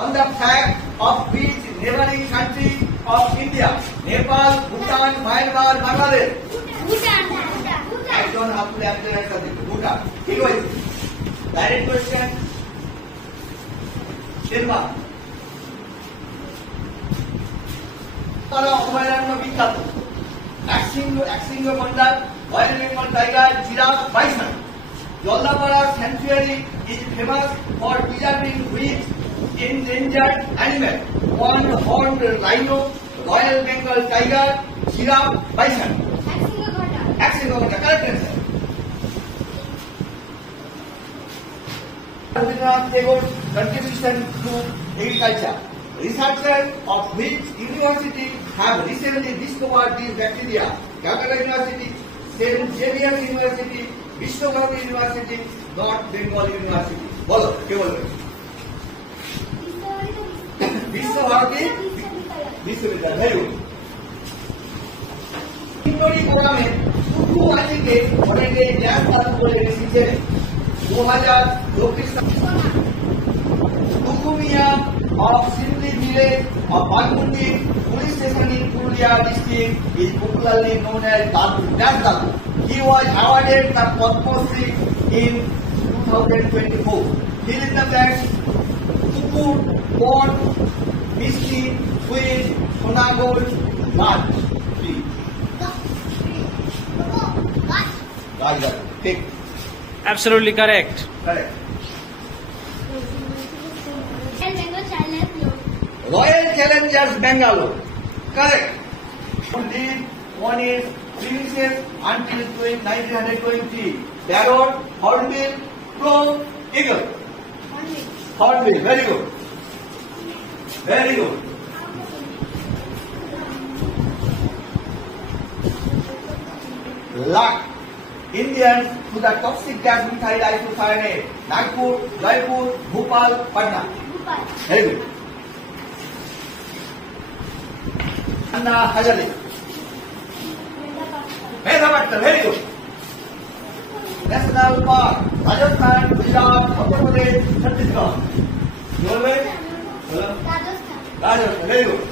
on the flag of which neighboring country of India, Nepal, Bhutan, Myanmar, Bangladesh. I don't have to answer this. Bhutan. ঠিক আছে। Direct question. Denmark. তারা অভয়ারণ্য বিখ্যাত। Aksingo Mandal, Royal Bengal tiger, giraffe, bison. Joldapara sanctuary is famous for preserving which endangered animal? One-horned rhino, Royal Bengal tiger, giraffe, bison. Aksingo Mandal, correct answer. Rabindranath Tagore contribution to agriculture. Researchers of which university have recently discovered these bacteria? Calcutta University, St. Xavier's University, Vishwabharati University, North Bengal University. বলো কে বলবে? বিশ্বভারতী বিশ্ববিদ্যালয়। Very good. ইন্টারি প্রোগ্রামে টুকু আজকে অনেকে class চালু করে রেখেছে 2024 সালে টুকুমিয়া of Sindhi village of Balmundi police station in Purulia district is popularly known as Dabu. That's Dabu. He was awarded the Padma Shri in 2024. Fill in the blanks. Tukur, Port, Misty, Sweet, Sonagol, Raj. Raj. Take. Absolutely correct. Correct. Royal Challengers Bangalore. Correct. One is premises until 1920. Parrot, Hornbill, Crow, Eagle. Hornbill. Very good. Very good. Luck. Indians to the toxic gas methyl isocyanate. Nagpur, Jaipur, Bhopal, Patna. Very good. Anna Hazare. Medhapatta, very good. National Park, Rajasthan, Gujarat, Uttar Pradesh, Chhattisgarh. Norway? Rajasthan, very good.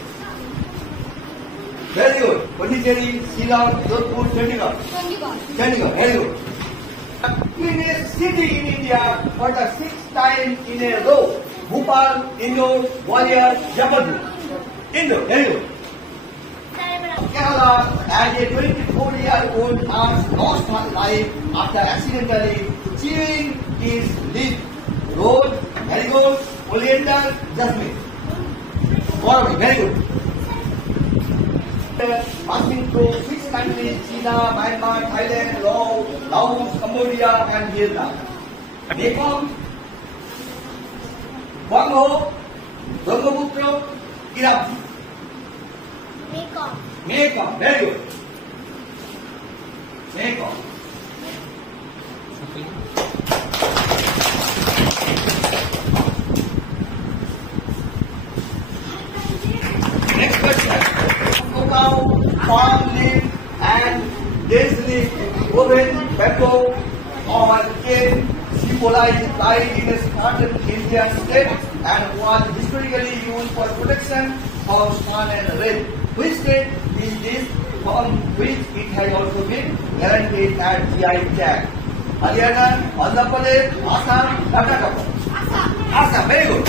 Very good. Pondicherry, Shillong, Jodhpur, Chandigarh. Chandigarh, very good. Cleanest city in India for the 6th time in a row. Bhopal, Indore, Gwalior, Jabalpur. Indore, very good. Kerala, as a 24-year-old man lost her life after accidentally chewing his lip. Rose, marigold, oleander, jasmine. Very good. Passing through 6 countries: China, Myanmar, Thailand, Laos, Cambodia, and Vietnam. Mekong, Congo, Brahmaputra, Iraq. Mekong, very good. Mekong. Next question. Cocoa, palm leaf, and daisy leaf, woven, bamboo, or cane, symbolized pride in a certain Indian state and was historically used for protection from sun and rain. Which state is this from which it has also been guaranteed at GI tag? Haryana, Andhra Pradesh, Assam, Karnataka. Assam, very good.